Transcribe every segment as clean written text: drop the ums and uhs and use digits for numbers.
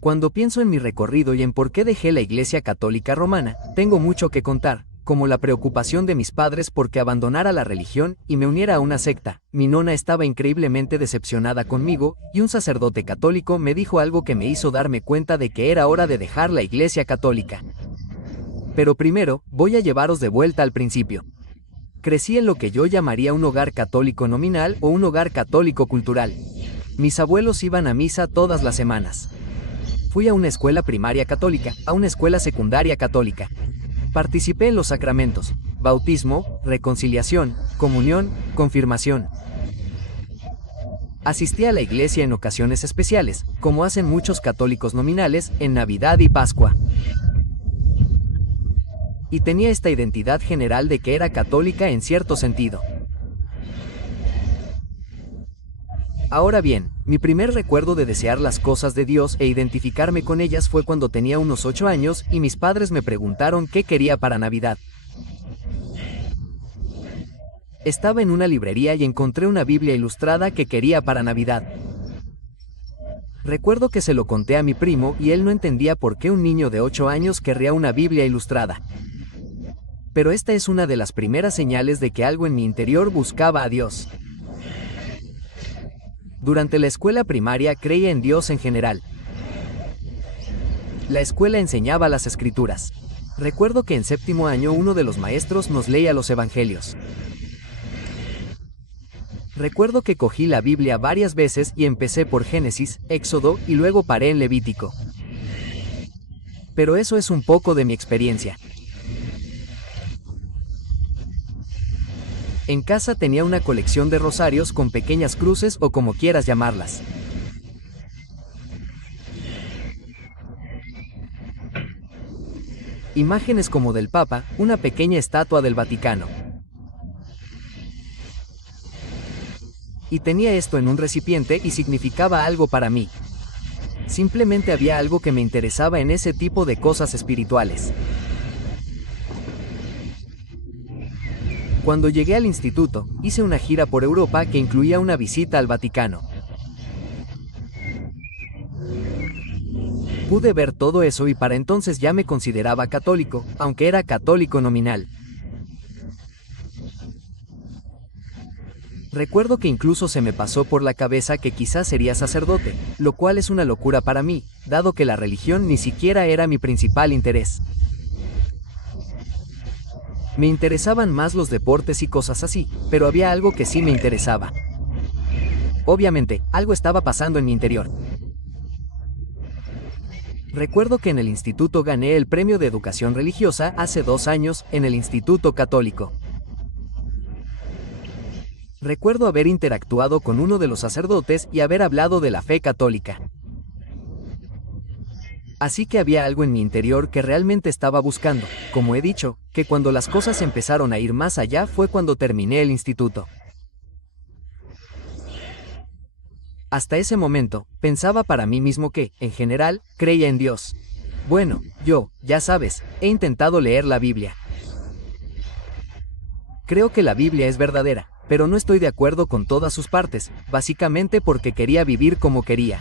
Cuando pienso en mi recorrido y en por qué dejé la Iglesia Católica Romana, tengo mucho que contar, como la preocupación de mis padres porque abandonara la religión y me uniera a una secta. Mi nona estaba increíblemente decepcionada conmigo, y un sacerdote católico me dijo algo que me hizo darme cuenta de que era hora de dejar la Iglesia Católica. Pero primero, voy a llevaros de vuelta al principio. Crecí en lo que yo llamaría un hogar católico nominal o un hogar católico cultural. Mis abuelos iban a misa todas las semanas. Fui a una escuela primaria católica, a una escuela secundaria católica. Participé en los sacramentos: bautismo, reconciliación, comunión, confirmación. Asistí a la iglesia en ocasiones especiales, como hacen muchos católicos nominales, en Navidad y Pascua. Y tenía esta identidad general de que era católica en cierto sentido. Ahora bien, mi primer recuerdo de desear las cosas de Dios e identificarme con ellas fue cuando tenía unos 8 años y mis padres me preguntaron qué quería para Navidad. Estaba en una librería y encontré una Biblia ilustrada que quería para Navidad. Recuerdo que se lo conté a mi primo y él no entendía por qué un niño de 8 años querría una Biblia ilustrada. Pero esta es una de las primeras señales de que algo en mi interior buscaba a Dios. Durante la escuela primaria creía en Dios en general. La escuela enseñaba las Escrituras. Recuerdo que en séptimo año uno de los maestros nos leía los Evangelios. Recuerdo que cogí la Biblia varias veces y empecé por Génesis, Éxodo y luego paré en Levítico. Pero eso es un poco de mi experiencia. En casa tenía una colección de rosarios con pequeñas cruces o como quieras llamarlas. Imágenes como del Papa, una pequeña estatua del Vaticano. Y tenía esto en un recipiente y significaba algo para mí. Simplemente había algo que me interesaba en ese tipo de cosas espirituales. Cuando llegué al instituto, hice una gira por Europa que incluía una visita al Vaticano. Pude ver todo eso y para entonces ya me consideraba católico, aunque era católico nominal. Recuerdo que incluso se me pasó por la cabeza que quizás sería sacerdote, lo cual es una locura para mí, dado que la religión ni siquiera era mi principal interés. Me interesaban más los deportes y cosas así, pero había algo que sí me interesaba. Obviamente, algo estaba pasando en mi interior. Recuerdo que en el instituto gané el premio de educación religiosa hace 2 años, en el Instituto Católico. Recuerdo haber interactuado con uno de los sacerdotes y haber hablado de la fe católica. Así que había algo en mi interior que realmente estaba buscando. Como he dicho, que cuando las cosas empezaron a ir más allá fue cuando terminé el instituto. Hasta ese momento, pensaba para mí mismo que, en general, creía en Dios. Bueno, yo, ya sabes, he intentado leer la Biblia. Creo que la Biblia es verdadera, pero no estoy de acuerdo con todas sus partes, básicamente porque quería vivir como quería.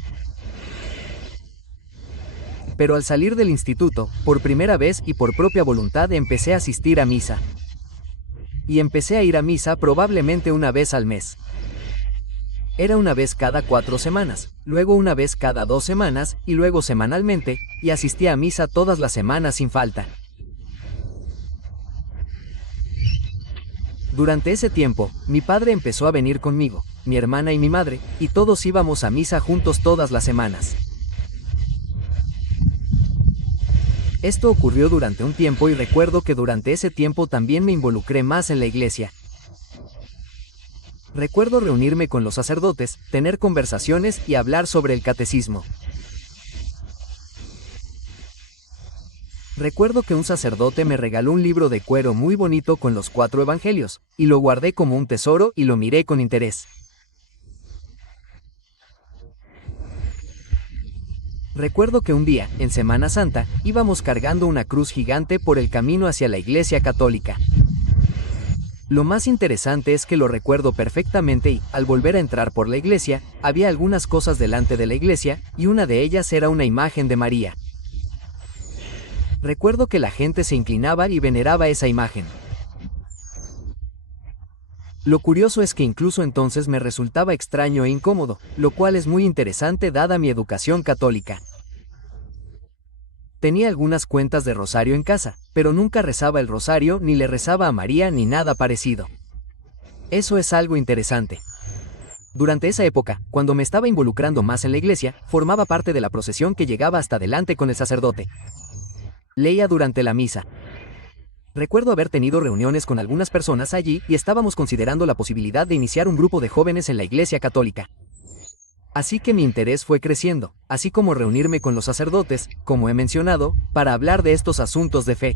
Pero al salir del instituto, por primera vez y por propia voluntad empecé a asistir a misa. Y empecé a ir a misa probablemente una vez al mes. Era una vez cada 4 semanas, luego una vez cada 2 semanas, y luego semanalmente, y asistía a misa todas las semanas sin falta. Durante ese tiempo, mi padre empezó a venir conmigo, mi hermana y mi madre, y todos íbamos a misa juntos todas las semanas. Esto ocurrió durante un tiempo y recuerdo que durante ese tiempo también me involucré más en la iglesia. Recuerdo reunirme con los sacerdotes, tener conversaciones y hablar sobre el catecismo. Recuerdo que un sacerdote me regaló un libro de cuero muy bonito con los 4 evangelios, y lo guardé como un tesoro y lo miré con interés. Recuerdo que un día, en Semana Santa, íbamos cargando una cruz gigante por el camino hacia la iglesia católica. Lo más interesante es que lo recuerdo perfectamente y, al volver a entrar por la iglesia, había algunas cosas delante de la iglesia, y una de ellas era una imagen de María. Recuerdo que la gente se inclinaba y veneraba esa imagen. Lo curioso es que incluso entonces me resultaba extraño e incómodo, lo cual es muy interesante dada mi educación católica. Tenía algunas cuentas de rosario en casa, pero nunca rezaba el rosario ni le rezaba a María ni nada parecido. Eso es algo interesante. Durante esa época, cuando me estaba involucrando más en la iglesia, formaba parte de la procesión que llegaba hasta adelante con el sacerdote. Leía durante la misa. Recuerdo haber tenido reuniones con algunas personas allí y estábamos considerando la posibilidad de iniciar un grupo de jóvenes en la iglesia católica. Así que mi interés fue creciendo, así como reunirme con los sacerdotes, como he mencionado, para hablar de estos asuntos de fe.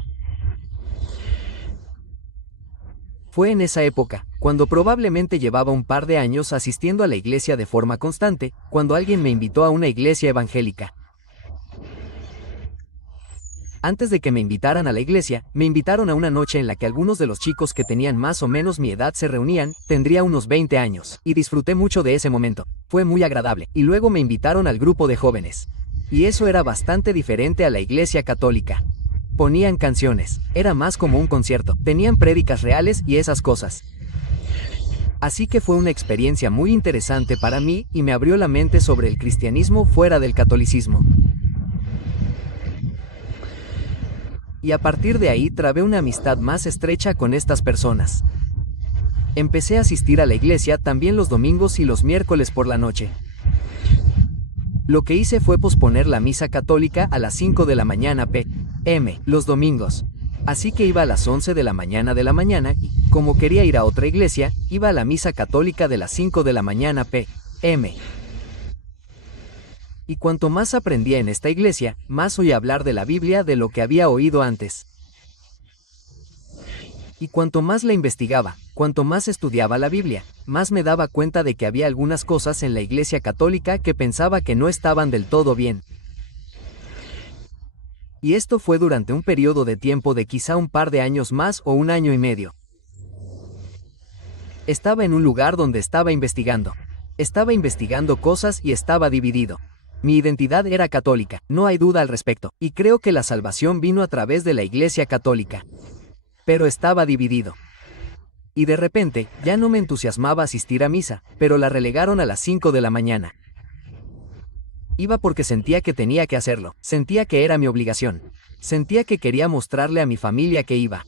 Fue en esa época, cuando probablemente llevaba un par de años asistiendo a la iglesia de forma constante, cuando alguien me invitó a una iglesia evangélica. Antes de que me invitaran a la iglesia, me invitaron a una noche en la que algunos de los chicos que tenían más o menos mi edad se reunían, tendría unos 20 años, y disfruté mucho de ese momento. Fue muy agradable, y luego me invitaron al grupo de jóvenes. Y eso era bastante diferente a la iglesia católica. Ponían canciones, era más como un concierto, tenían prédicas reales y esas cosas. Así que fue una experiencia muy interesante para mí y me abrió la mente sobre el cristianismo fuera del catolicismo. Y a partir de ahí trabé una amistad más estrecha con estas personas. Empecé a asistir a la iglesia también los domingos y los miércoles por la noche. Lo que hice fue posponer la misa católica a las 5 de la mañana p.m. los domingos. Así que iba a las 11 de la mañana y, como quería ir a otra iglesia, iba a la misa católica de las 5 de la mañana p.m. Y cuanto más aprendía en esta iglesia, más oía hablar de la Biblia de lo que había oído antes. Y cuanto más la investigaba, cuanto más estudiaba la Biblia, más me daba cuenta de que había algunas cosas en la iglesia católica que pensaba que no estaban del todo bien. Y esto fue durante un periodo de tiempo de quizá un par de años más o un año y medio. Estaba en un lugar donde estaba investigando. Estaba investigando cosas y estaba dividido. Mi identidad era católica, no hay duda al respecto, y creo que la salvación vino a través de la iglesia católica. Pero estaba dividido. Y de repente, ya no me entusiasmaba asistir a misa, pero la relegaron a las 5 de la mañana. Iba porque sentía que tenía que hacerlo, sentía que era mi obligación, sentía que quería mostrarle a mi familia que iba.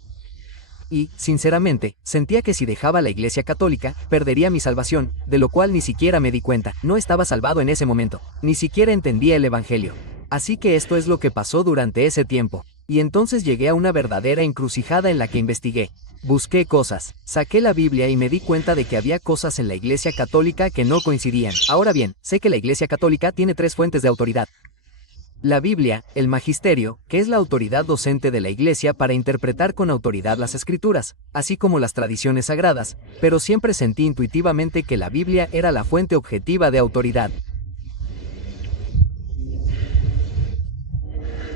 Y, sinceramente, sentía que si dejaba la iglesia católica, perdería mi salvación, de lo cual ni siquiera me di cuenta, no estaba salvado en ese momento, ni siquiera entendía el evangelio. Así que esto es lo que pasó durante ese tiempo. Y entonces llegué a una verdadera encrucijada en la que investigué. Busqué cosas, saqué la Biblia y me di cuenta de que había cosas en la iglesia católica que no coincidían. Ahora bien, sé que la iglesia católica tiene 3 fuentes de autoridad. La Biblia, el magisterio, que es la autoridad docente de la iglesia para interpretar con autoridad las escrituras, así como las tradiciones sagradas, pero siempre sentí intuitivamente que la Biblia era la fuente objetiva de autoridad.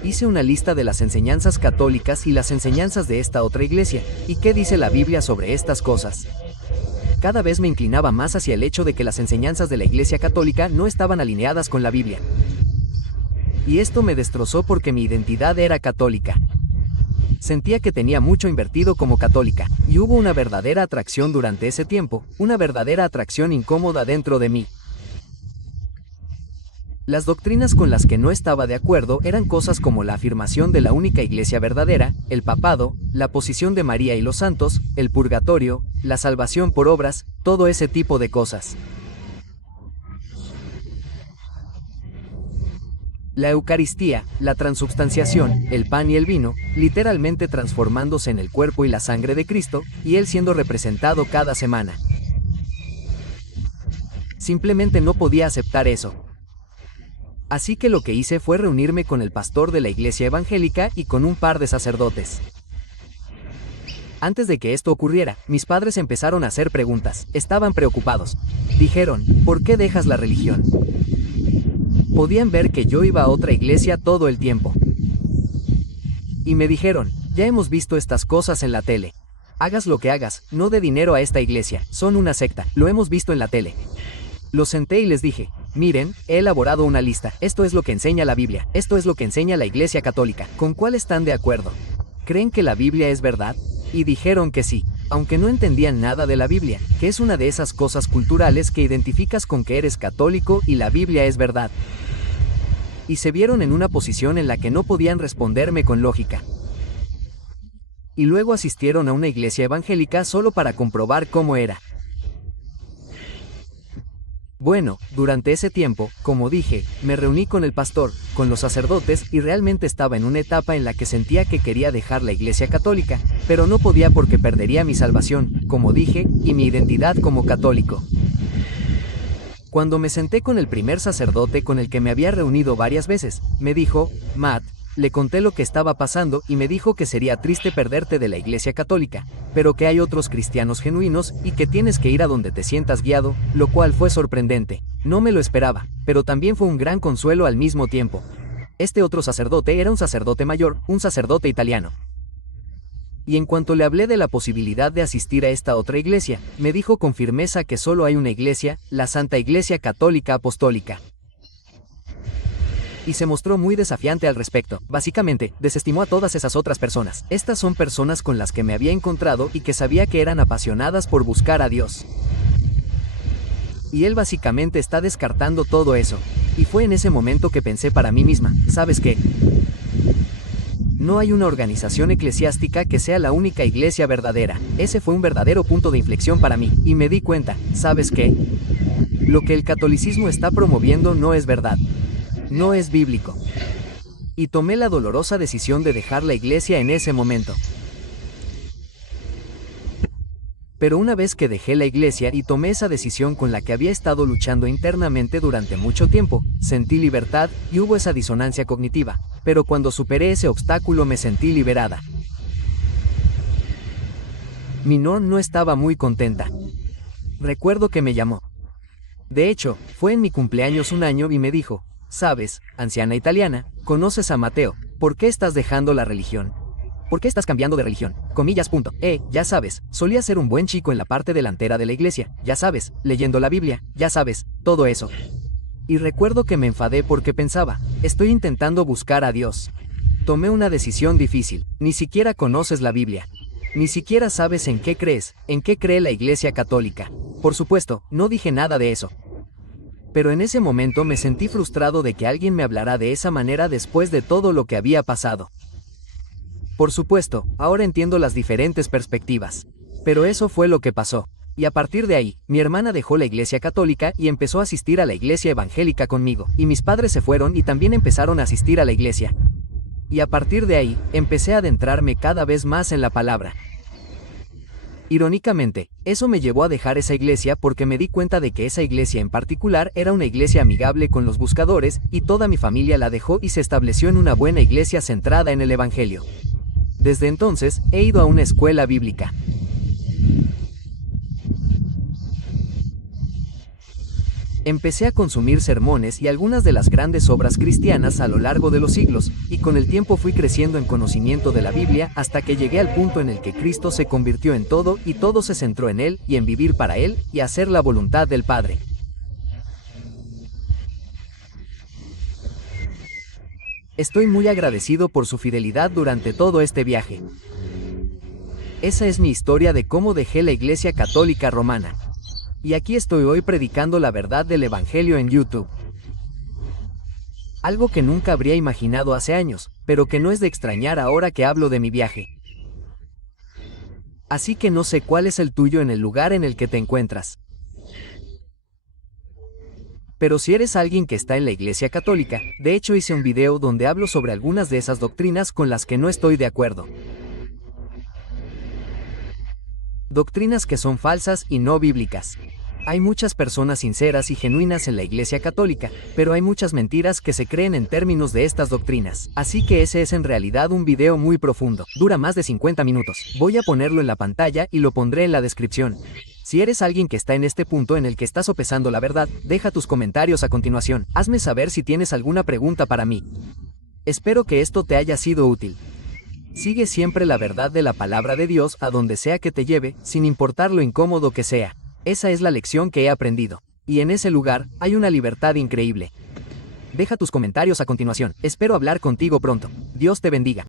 Hice una lista de las enseñanzas católicas y las enseñanzas de esta otra iglesia, y qué dice la Biblia sobre estas cosas. Cada vez me inclinaba más hacia el hecho de que las enseñanzas de la iglesia católica no estaban alineadas con la Biblia. Y esto me destrozó porque mi identidad era católica. Sentía que tenía mucho invertido como católica, y hubo una verdadera atracción durante ese tiempo, una verdadera atracción incómoda dentro de mí. Las doctrinas con las que no estaba de acuerdo eran cosas como la afirmación de la única iglesia verdadera, el papado, la posición de María y los santos, el purgatorio, la salvación por obras, todo ese tipo de cosas. La Eucaristía, la transubstanciación, el pan y el vino, literalmente transformándose en el cuerpo y la sangre de Cristo, y Él siendo representado cada semana. Simplemente no podía aceptar eso. Así que lo que hice fue reunirme con el pastor de la iglesia evangélica y con un par de sacerdotes. Antes de que esto ocurriera, mis padres empezaron a hacer preguntas, estaban preocupados. Dijeron, ¿por qué dejas la religión? Podían ver que yo iba a otra iglesia todo el tiempo. Y me dijeron, ya hemos visto estas cosas en la tele. Hagas lo que hagas, no dé dinero a esta iglesia, son una secta, lo hemos visto en la tele. Los senté y les dije, miren, he elaborado una lista, esto es lo que enseña la Biblia, esto es lo que enseña la Iglesia Católica, ¿con cuál están de acuerdo? ¿Creen que la Biblia es verdad? Y dijeron que sí, aunque no entendían nada de la Biblia, que es una de esas cosas culturales que identificas con que eres católico y la Biblia es verdad. Y se vieron en una posición en la que no podían responderme con lógica. Y luego asistieron a una iglesia evangélica solo para comprobar cómo era. Bueno, durante ese tiempo, como dije, me reuní con el pastor, con los sacerdotes y realmente estaba en una etapa en la que sentía que quería dejar la iglesia católica, pero no podía porque perdería mi salvación, como dije, y mi identidad como católico. Cuando me senté con el primer sacerdote con el que me había reunido varias veces, me dijo, Matt, le conté lo que estaba pasando y me dijo que sería triste perderte de la iglesia católica, pero que hay otros cristianos genuinos y que tienes que ir a donde te sientas guiado, lo cual fue sorprendente. No me lo esperaba, pero también fue un gran consuelo al mismo tiempo. Este otro sacerdote era un sacerdote mayor, un sacerdote italiano. Y en cuanto le hablé de la posibilidad de asistir a esta otra iglesia, me dijo con firmeza que solo hay una iglesia, la Santa Iglesia Católica Apostólica. Y se mostró muy desafiante al respecto. Básicamente, desestimó a todas esas otras personas. Estas son personas con las que me había encontrado y que sabía que eran apasionadas por buscar a Dios. Y él básicamente está descartando todo eso. Y fue en ese momento que pensé para mí misma, ¿sabes qué? No hay una organización eclesiástica que sea la única iglesia verdadera. Ese fue un verdadero punto de inflexión para mí, y me di cuenta, ¿sabes qué? Lo que el catolicismo está promoviendo no es verdad. No es bíblico. Y tomé la dolorosa decisión de dejar la iglesia en ese momento. Pero una vez que dejé la iglesia y tomé esa decisión con la que había estado luchando internamente durante mucho tiempo, sentí libertad y hubo esa disonancia cognitiva, pero cuando superé ese obstáculo me sentí liberada. Mi non no estaba muy contenta. Recuerdo que me llamó. De hecho, fue en mi cumpleaños un año y me dijo, ¿sabes, anciana italiana, conoces a Mateo, ¿por qué estás dejando la religión? ¿Por qué estás cambiando de religión? Comillas. Ya sabes, solía ser un buen chico en la parte delantera de la iglesia, ya sabes, leyendo la Biblia, ya sabes, todo eso. Y recuerdo que me enfadé porque pensaba, estoy intentando buscar a Dios. Tomé una decisión difícil, ni siquiera conoces la Biblia. Ni siquiera sabes en qué crees, en qué cree la Iglesia Católica. Por supuesto, no dije nada de eso. Pero en ese momento me sentí frustrado de que alguien me hablara de esa manera después de todo lo que había pasado. Por supuesto, ahora entiendo las diferentes perspectivas. Pero eso fue lo que pasó. Y a partir de ahí, mi hermana dejó la iglesia católica y empezó a asistir a la iglesia evangélica conmigo. Y mis padres se fueron y también empezaron a asistir a la iglesia. Y a partir de ahí, empecé a adentrarme cada vez más en la palabra. Irónicamente, eso me llevó a dejar esa iglesia porque me di cuenta de que esa iglesia en particular era una iglesia amigable con los buscadores, y toda mi familia la dejó y se estableció en una buena iglesia centrada en el Evangelio. Desde entonces, he ido a una escuela bíblica. Empecé a consumir sermones y algunas de las grandes obras cristianas a lo largo de los siglos, y con el tiempo fui creciendo en conocimiento de la Biblia hasta que llegué al punto en el que Cristo se convirtió en todo y todo se centró en Él y en vivir para Él y hacer la voluntad del Padre. Estoy muy agradecido por su fidelidad durante todo este viaje. Esa es mi historia de cómo dejé la Iglesia Católica Romana. Y aquí estoy hoy predicando la verdad del Evangelio en YouTube. Algo que nunca habría imaginado hace años, pero que no es de extrañar ahora que hablo de mi viaje. Así que no sé cuál es el tuyo en el lugar en el que te encuentras. Pero si eres alguien que está en la Iglesia Católica, de hecho hice un video donde hablo sobre algunas de esas doctrinas con las que no estoy de acuerdo. Doctrinas que son falsas y no bíblicas. Hay muchas personas sinceras y genuinas en la Iglesia Católica, pero hay muchas mentiras que se creen en términos de estas doctrinas. Así que ese es en realidad un video muy profundo. Dura más de 50 minutos. Voy a ponerlo en la pantalla y lo pondré en la descripción. Si eres alguien que está en este punto en el que estás sopesando la verdad, deja tus comentarios a continuación. Hazme saber si tienes alguna pregunta para mí. Espero que esto te haya sido útil. Sigue siempre la verdad de la palabra de Dios a donde sea que te lleve, sin importar lo incómodo que sea. Esa es la lección que he aprendido. Y en ese lugar, hay una libertad increíble. Deja tus comentarios a continuación. Espero hablar contigo pronto. Dios te bendiga.